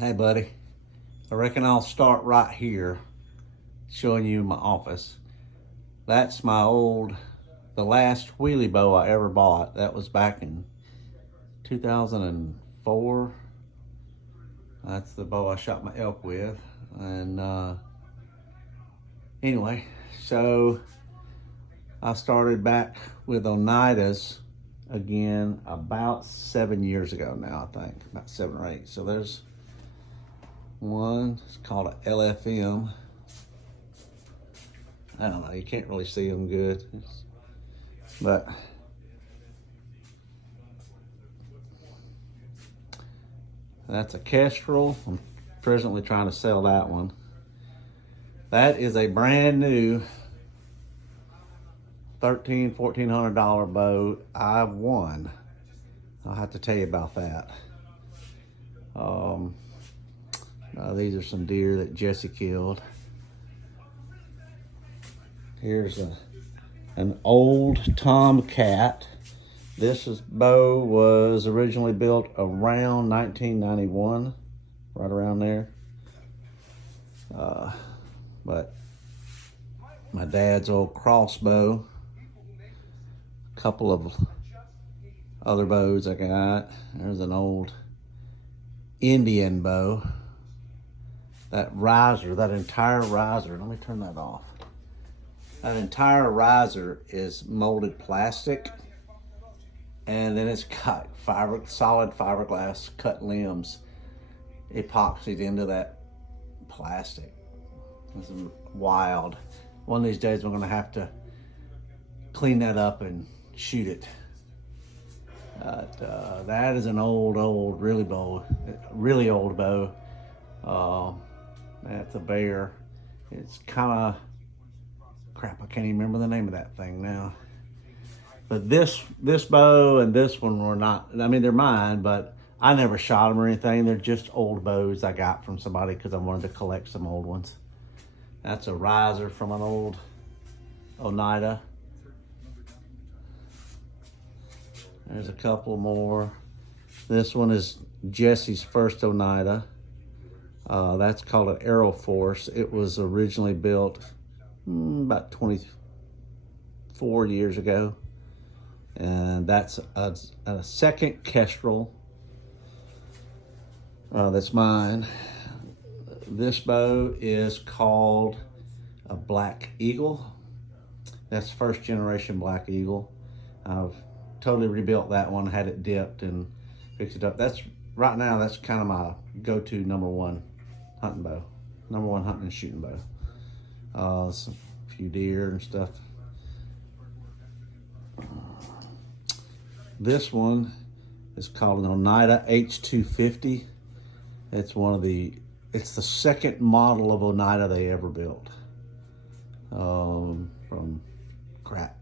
Hey buddy, I reckon I'll start right here showing you my office. That's the last wheelie bow I ever bought. That was back in 2004. That's the bow I shot my elk with. And anyway, so I started back with Oneidas again about 7 years ago now, I think, about 7 or 8. So there's one, it's called a LFM. I don't know, you can't really see them good, but that's a Kestrel. I'm presently trying to sell that one. That is a brand new $1,400 bow I've won. I'll have to tell you about that. These are some deer that Jesse killed. Here's an old Tomcat. This bow was originally built around 1991, right around there. But my dad's old crossbow, a couple of other bows I got. There's an old Indian bow. That riser, that entire riser, let me turn that off. That entire riser is molded plastic, and then it's got solid fiberglass cut limbs epoxied into that plastic. This is wild. One of these days we're gonna have to clean that up and shoot it. That is an old, really old bow. That's a bear. It's kind of, crap, I can't even remember the name of that thing now. But this bow and this one were not, I mean, they're mine, but I never shot them or anything. They're just old bows I got from somebody because I wanted to collect some old ones. That's a riser from an old Oneida. There's a couple more. This one is Jesse's first Oneida. That's called an Aero Force. It was originally built about 24 years ago. And that's a second Kestrel that's mine. This bow is called a Black Eagle. That's first generation Black Eagle. I've totally rebuilt that one, had it dipped and fixed it up. Right now, that's kind of my go-to number one hunting bow. Number one hunting and shooting bow. A few deer and stuff. This one is called an Oneida H250. It's the second model of Oneida they ever built. From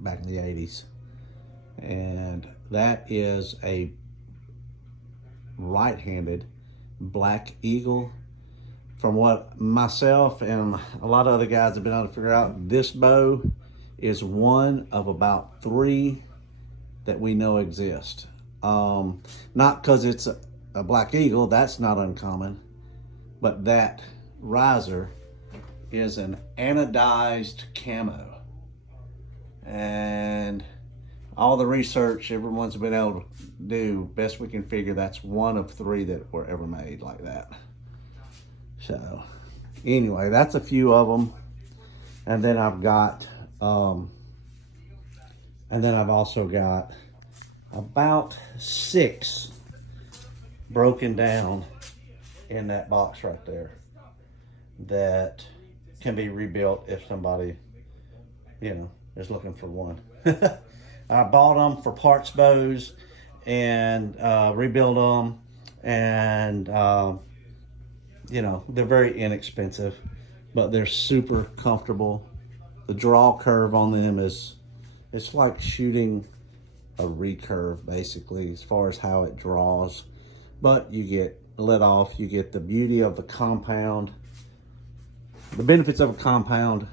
back in the 80s. And that is a right-handed Black Eagle. From what myself and a lot of other guys have been able to figure out, this bow is one of about 3 that we know exist. Not because it's a Black Eagle, that's not uncommon, but that riser is an anodized camo. And all the research everyone's been able to do, best we can figure, that's one of 3 that were ever made like that. So anyway, that's a few of them. And then I've also got about 6 broken down in that box right there that can be rebuilt if somebody, is looking for one. I bought them for parts bows and rebuild them, and they're very inexpensive, but they're super comfortable. The draw curve on them it's like shooting a recurve basically, as far as how it draws, but you get let off, you get the beauty of the compound, the benefits of a compound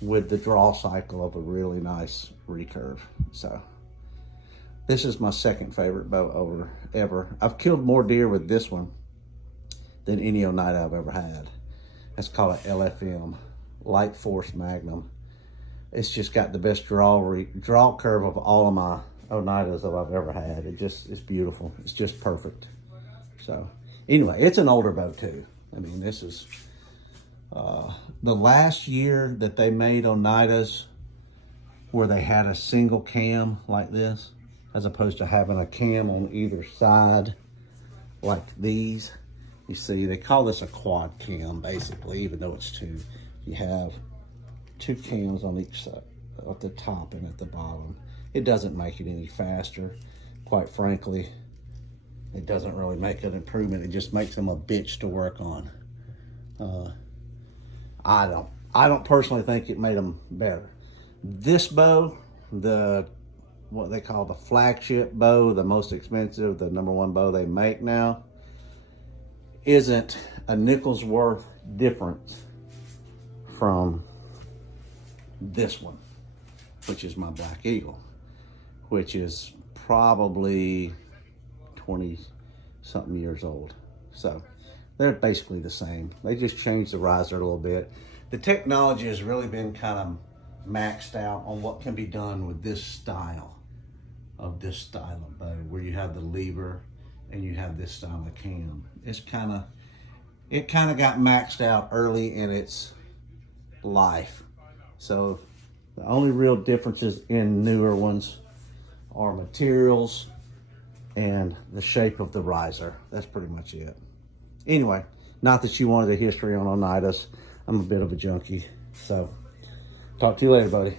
with the draw cycle of a really nice recurve. So this is my second favorite bow ever. I've killed more deer with this one than any Oneida I've ever had. That's called an LFM, Light Force Magnum. It's just got the best draw curve of all of my Oneidas that I've ever had. It's beautiful. It's just perfect. So anyway, it's an older boat too. I mean, this is the last year that they made Oneidas where they had a single cam like this, as opposed to having a cam on either side like these. You see, they call this a quad cam basically, even though it's two. You have two cams on each side, at the top and at the bottom. It doesn't make it any faster. Quite frankly, it doesn't really make an improvement. It just makes them a bitch to work on. I don't personally think it made them better. This bow, what they call the flagship bow, the most expensive, the #1 bow they make now, isn't a nickel's worth difference from this one, which is my Black Eagle, which is probably 20 something years old. So they're basically the same. They just changed the riser a little bit. The technology has really been kind of maxed out on what can be done with this style of bow, where you have the lever and you have this style of cam. It kind of got maxed out early in its life. So the only real differences in newer ones are materials and the shape of the riser. That's pretty much it. Anyway, not that you wanted a history on Oneidas. I'm a bit of a junkie. So talk to you later, buddy.